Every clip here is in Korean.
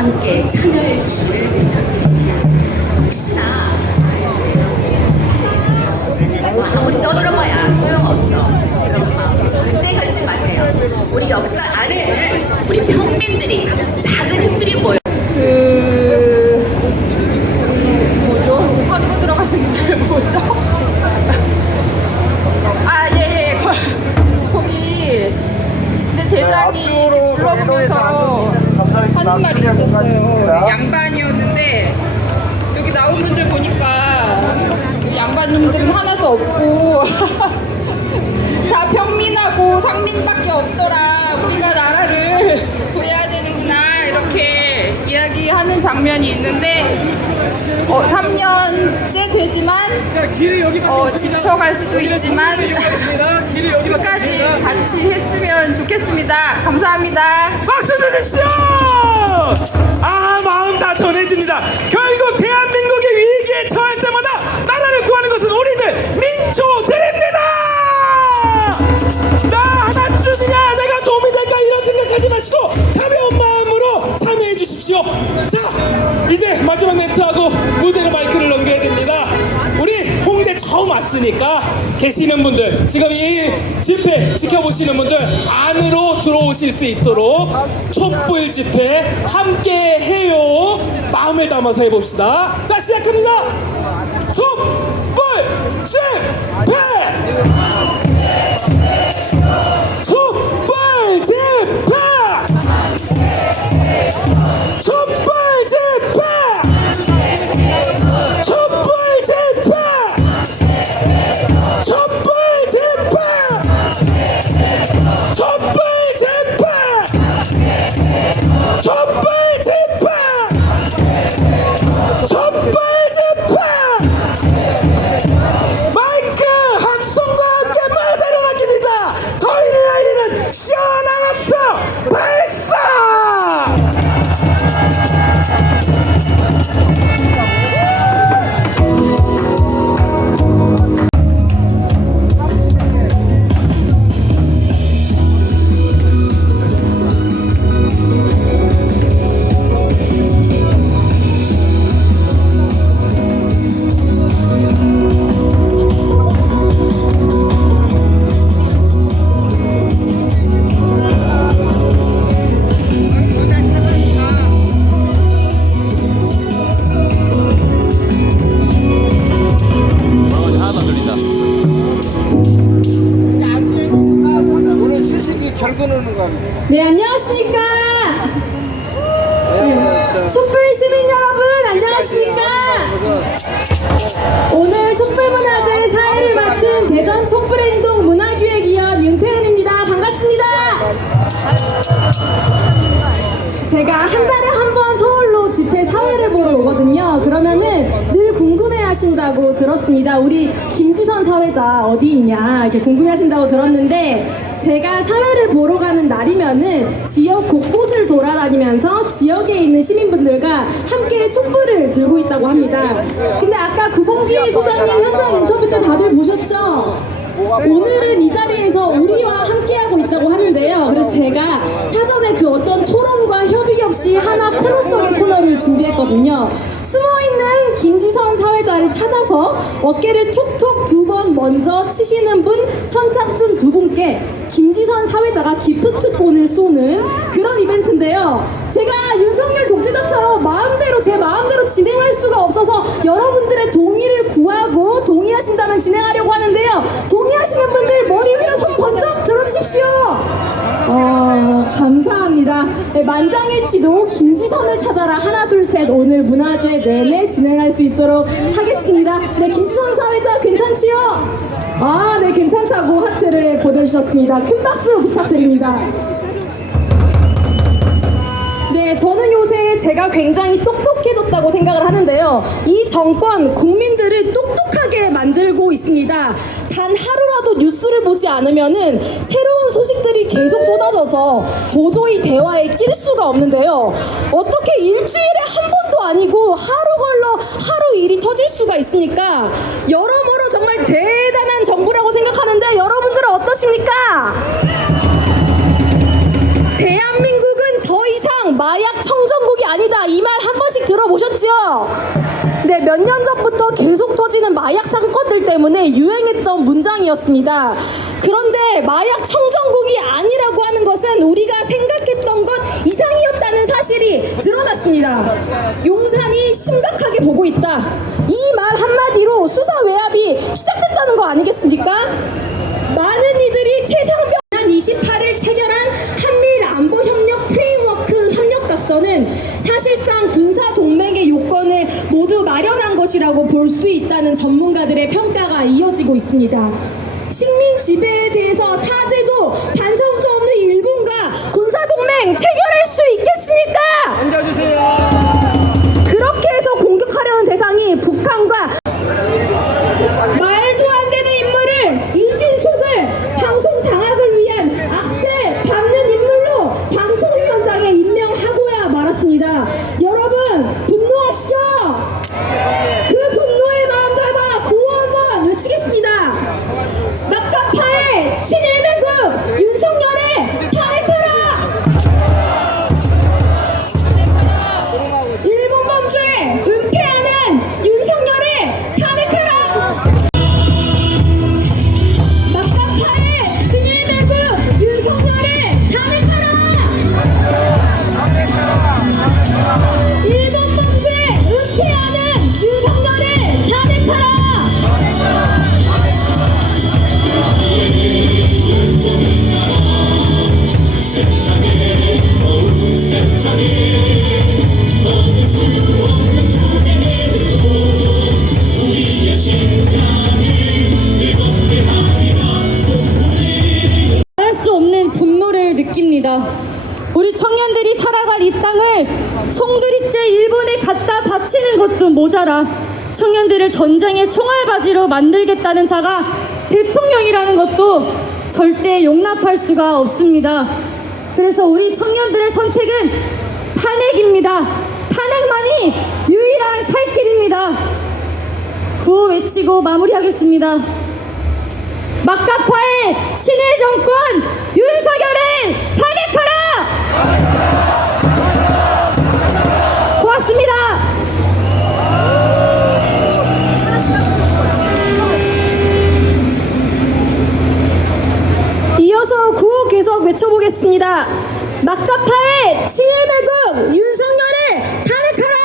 함께 참여해 주시길 부탁드립니다. 혹시나 아무리 떠들어봐야 소용없어. 그런 마음 절대 갖지 마세요. 우리 역사 안에는 우리 평민들이 작은 힘들이 모여. 뭐죠? 산으로 들어가신 분들 뭐죠? 예. 거기 근데 대장이 이렇게 둘러보면서 하는 말이 있었어요. 양반이었는데 여기 나온 분들 보니까 양반놈들은 하나도 없고 다 평민하고 상민밖에 없더라. 우리가 나라를 구해야 되는구나 이렇게 이야기하는 장면이 있는데 3년째 되지만 지쳐갈 수도 있지만 끝까지 같이 했으면 좋겠습니다. 감사합니다. 박수 주십시오. 마음 다 전해집니다. 결국 대한민국이 위기에 처할 때마다 나라를 구하는 것은 우리들 민초들입니다. 나 하나쯤이냐 내가 도움이 될까 이런 생각하지 마시고 가벼운 마음으로 참여해 주십시오. 자, 이제 마지막 멘트하고 무대로 마이크를 넘겨야 됩니다. 우리 홍대 처음 왔으니까 계시는 분들, 지금 이 집회 지켜보시는 분들 안으로 들어오실 수 있도록 촛불 집회 함께 해요 마음을 담아서 해봅시다. 자, 시작합니다. 촛불 집회! 촛불 집회! 촛불 집회! 촛불 집회! 촛불 집회! 촛불 집회! 촛불 집회! 촛불 집회! 마이크 함성과 함께 무대로 남깁니다. 더위를 날리는 시원한 함성 발사! 오늘 출석이 결근하는 거 아닙니까? 네, 안녕하십니까? 촛불 시민 여러분, 안녕하십니까? 오늘 촛불문화제 사회를 맡은 대전 촛불행동 문화기획위원 윤태은입니다. 반갑습니다. 제가 한 달에 한 번 서울로 집회 사회를 보러 오거든요. 그러면은 늘 궁금해하신다고 들었습니다. 우리 김지선 사회자 어디 있냐 이렇게 궁금해하신다고 들었는데, 제가 사회를 보러 가는 날이면은 지역 곳곳을 돌아다니면서 지역에 있는 시민분들과 함께 촛불을 들고 있다고 합니다. 근데 아까 구봉기 소장님 현장 인터뷰 때 다들 보셨죠? 오늘은 이 자리에서 우리와 함께하고 있다고 하는데요. 그래서 제가 사전에 그 어떤 토론과 협의 없이 하나 코너성의 코너를 준비했거든요. 숨어있는 김지선 사회자를 찾아서 어깨를 톡톡 두 번 먼저 치시는 분 선착순 두 분께 김지선 사회자가 기프트콘을 쏘는 그런 이벤트인데요. 제가 윤석열 독재자처럼 제 마음대로 진행할 수가 없어서 여러분들의 동의를 구하고 동의하신다면 진행하려고 하는데요. 동의하시는 분들 머리 위로 손 번쩍 들어주십시오. 감사합니다. 네, 만장일치도 김지선을 찾아라 하나 둘 셋 오늘 문화제 내내 진행할 수 있도록 하겠습니다. 네, 김지선 사회자 괜찮지요? 네, 괜찮다고 하트를 보내주셨습니다. 큰 박수 부탁드립니다. 네, 저는 요새 제가 굉장히 똑똑해졌다고 생각을 하는데요. 이 정권 국민들을 똑똑하게 만들고 있습니다. 단 하루라도 뉴스를 보지 않으면은 새로운 소식들이 계속 쏟아져서 도저히 대화에 낄 수가 없는데요. 어떻게 일주일에 한 번도 아니고 하루 걸러 하루 일이 터질 수가 있습니까? 여러모로 정말 대단한 정부라고 생각하는데 여러분들은 어떠십니까? 대한민국은 더 이상 마약 청정국이 아니다. 이 말 한 번씩 들어보셨죠? 네, 몇 년 전부터 계속 터지는 마약 사건들 때문에 유행했던 문장이었습니다. 그런데 마약 청정국이 아니라고 하는 것은 우리가 생각했던 것 이상이었다는 사실이 드러났습니다. 용산이 심각하게 보고 있다. 이 말 한마디로 수사 외압이 시작됐다는 거 아니겠습니까? 많은 이들이 최상병 28일 체결한 한미일 안보협력 프레임워크 협력각서는 사실상 군사동맹의 요건을 모두 마련한 것이라고 볼 수 있다는 전문가들의 평가가 이어지고 있습니다. 식민 지배에 대해서 사죄도 반성조 없는 일본과 군사동맹 체결할 수 있겠습니까? 앉아주세요. 그렇게 해서 공격하려는 대상이 북한과 말도 안 되는 인물을 이진숙을 방송 장악을 위한 악셀 받는 인물로 방통위원장에 임명하고야 말았습니다. 여러분 분노하시죠? 그 분노의 마음 담아 구호 한번 외치겠습니다. 낙가파의 친일매국 윤석열의 탄핵하라! 일본 범죄에 은폐하는 윤석열을 탄핵하라! 막가파의 친일매국 윤석열을 탄핵하라! 일본 범죄에 은폐하는 윤석열을 탄핵하라! 할 수 없는 분노를 느낍니다. 우리 청년들이 살아갈 이 땅을 송두리째 일본에 갖다 바치는 것도 모자라 청년들을 전쟁의 총알바지로 만들겠다는 자가 대통령이라는 것도 절대 용납할 수가 없습니다. 그래서 우리 청년들의 선택은 탄핵입니다. 탄핵만이 유일한 살 길입니다. 구호 외치고 마무리하겠습니다. 막가파의 친일 정권 윤석열을 탄핵하라! 고맙습니다. 이어서 구호 계속 외쳐보겠습니다. 막가파의 친일매국 윤석열을 탄핵하라!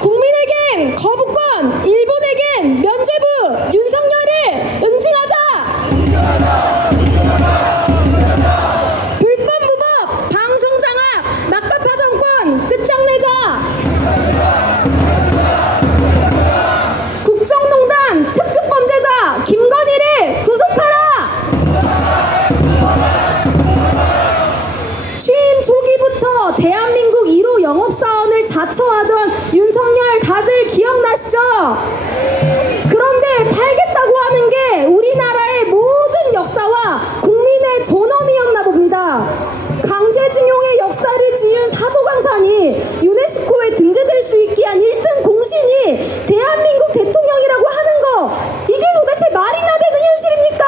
국민에겐 거부권, 일본에겐 면죄부, 윤석열을 응징하자! 불법무법, 방송장악, 막가파 정권 끝장내자! 국정농단 특급범죄자 김건희를 구속하라! 취임 초기부터 대한민국 1호 영업사원을 자처하던 윤석열 다들 기억나시죠? 그런데 팔겠다고 하는 게 우리나라의 모든 역사와 국민의 존엄이었나 봅니다. 강제징용의 역사를 지은 사도광산이 유네스코에 등재될 수 있게 한 1등 공신이 대한민국 대통령이라고 하는 거 이게 도대체 말이나 되는 현실입니까?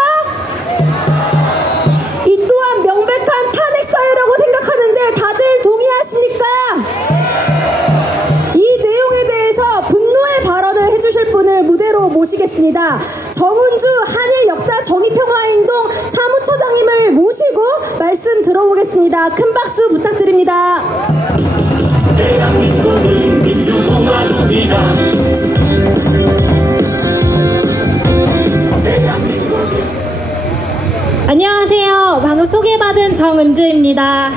이 또한 명백한 탄핵사유라고 생각하는데 다들 동의하십니까? 이 내용에 대해서 분노의 발언을 해주실 분을 무대로 모시겠습니다. 정은주 한일역사정의평화행동 사무처장님을 모시고 말씀 들어보겠습니다. 큰 박수 부탁드립니다. 대한민국은 민주공화국이다. 안녕하세요. 방금 소개받은 정은주입니다.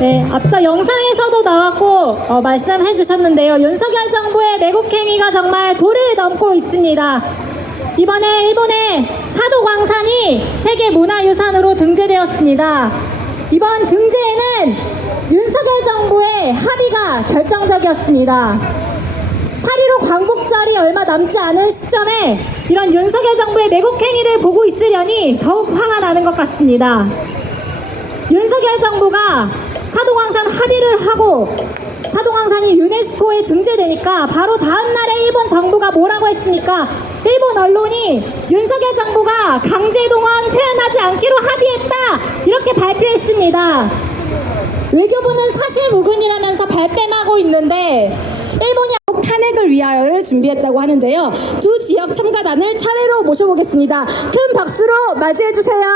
네, 앞서 영상에서도 나왔고 말씀해 주셨는데요. 윤석열 정부의 매국행위가 정말 도를 넘고 있습니다. 이번에 일본의 사도광산이 세계문화유산으로 등재되었습니다. 이번 등재에는 윤석열 정부의 합의가 결정적이었습니다. 8.15 광복절이 얼마 남지 않은 시점에 이런 윤석열 정부의 매국행위를 보고 있으려니 더욱 화가 나는 것 같습니다. 윤석열 정부가 사도광산 합의를 하고 사동항산이 유네스코에 등재되니까 바로 다음 날에 일본 정부가 뭐라고 했습니까? 일본 언론이 윤석열 정부가 강제동원 태어나지 않기로 합의했다 이렇게 발표했습니다. 외교부는 사실무근이라면서 발뺌하고 있는데 일본이 탄핵을 위하여를 준비했다고 하는데요. 두 지역 참가단을 차례로 모셔보겠습니다. 큰 박수로 맞이해주세요.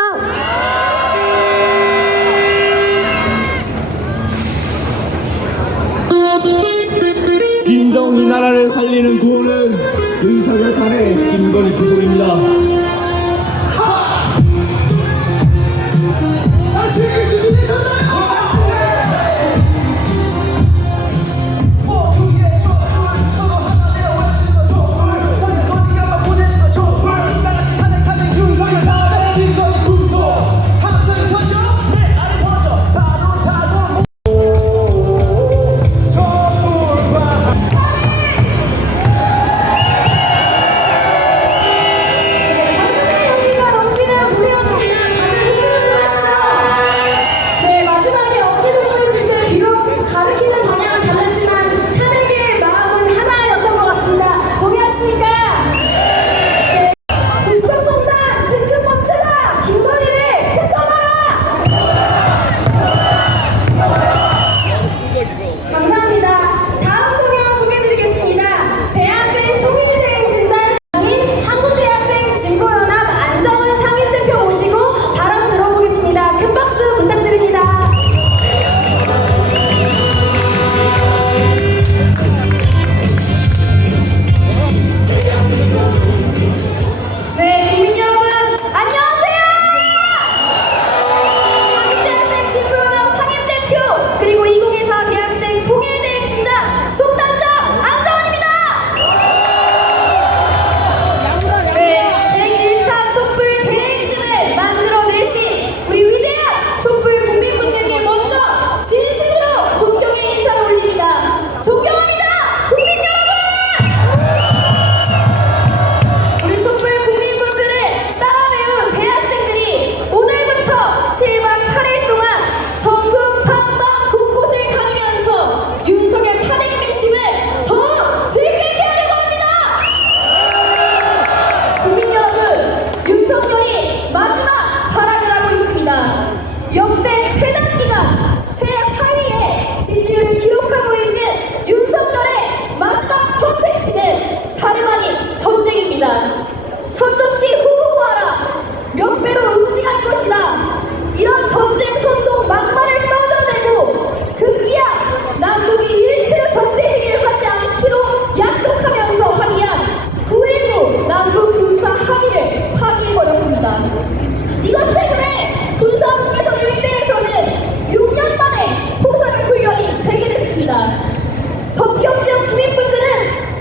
진정 이 나라를 살리는 구호는 윤석열 탄핵 김건희 구속입니다. 네, 마지막에 어깨 동무했을 때 비록 가르치는 방향은 달랐지만 탄핵의 마음은 하나였던 것 같습니다. 동의하십니까? 네. 국정농단 특급 멈춰라! 김건희를 특검하라! 감사합니다. 다음 공약 소개해드리겠습니다. 대학생 통일대행 진단인 한국대학생 진보연합 안정은 상임대표 모시고 발언 들어보겠습니다. 큰 박수 부탁드립니다. 네, 국민 여러분, 안녕하세요! 한국대학생 진보연합 상임대표, 그리고 2024 대학생 통일대행 진단 총단장 안정원입니다! 네, 101차 촛불 대행진을 만들어내신 우리 위대한 촛불 국민분들께 먼저 진심으로 존경의 인사를 올립니다. 존경합니다! 국민 여러분! 우리 촛불 국민분들을 따라 배운 대학생들이 오늘부터 7박 8일 동안 전국 방방 곳곳을 다니면서 윤석열 탄핵 민심을 더 즐기게 하려고 합니다. 국민 여러분, 윤석열이 마지막 발악을 하고 있습니다. 역대 최단기간 최하위의 지지율을 기록하고 있는 윤석열의 마지막 선택지는 다름 아닌 전쟁입니다. 선동치 후보하라. 몇 배로 응징할 것이다. 이런 전쟁 선동 막말을 떠들어내고 극기야 남북이 일체로 전쟁 행위를 하지 않기로 약속하면서 합의한 9.19 남북 군사 합의를 파기해버렸습니다. 이것 때문에 군사분계선 일대에서는 6년 만에 포사격 훈련이 재개됐습니다. 접경 지역 주민분들은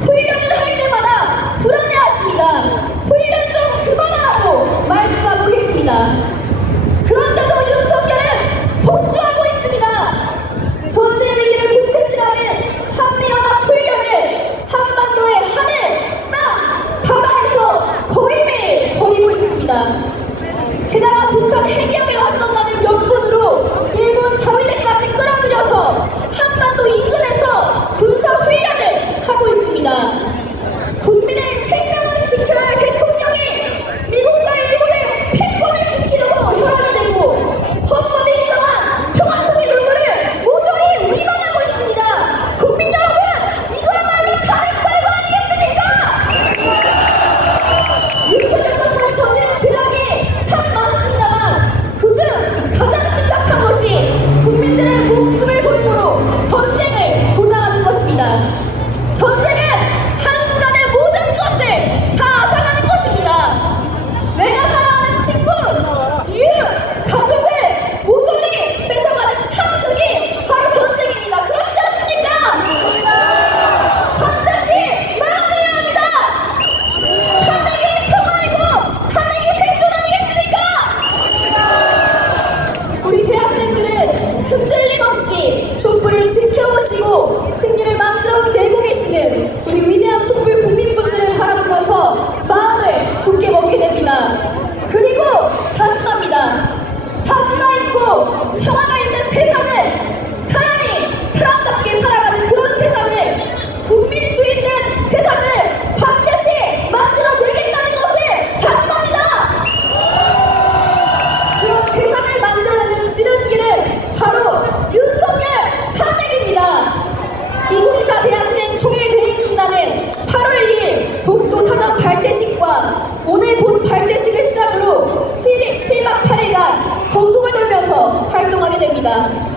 훈련을 할 때마다 불안해하십니다. 훈련 좀 그만하라고 말씀하고 계십니다. 그런데도 윤석열은 폭주하고 있습니다. 전세 위기를 부채질하는 한미연합 훈련을 한반도의 하늘, 땅, 바다에서 거의 매일 벌이고 있습니다. 게다가 북한 핵위협에 맞선다는 명분으로 일본 자위대까지 끌어들여서 한반도 인근에서 군사 훈련을 하고 있습니다. 국민의 생명을 지켜야 할 대통령이 미국과 일본의 패권을 지키려고 혈안이 되고 감사합니다.